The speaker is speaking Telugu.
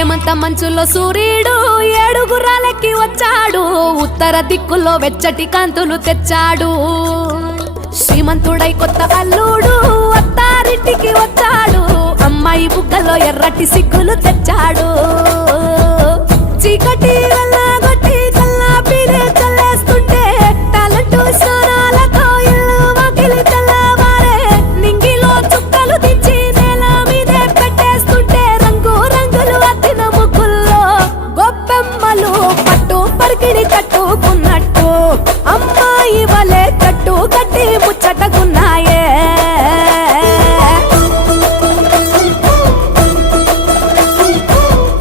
హేమంత మంచులో సూర్యుడు ఏడుగురాలకి వచ్చాడు ఉత్తర దిక్కులో వెచ్చటి కాంతులు తెచ్చాడు శ్రీమంతుడై కొత్త అల్లుడు అత్తారింటికి వచ్చాడు అమ్మాయి బుగ్గలో ఎర్రటి సిగ్గులు తెచ్చాడు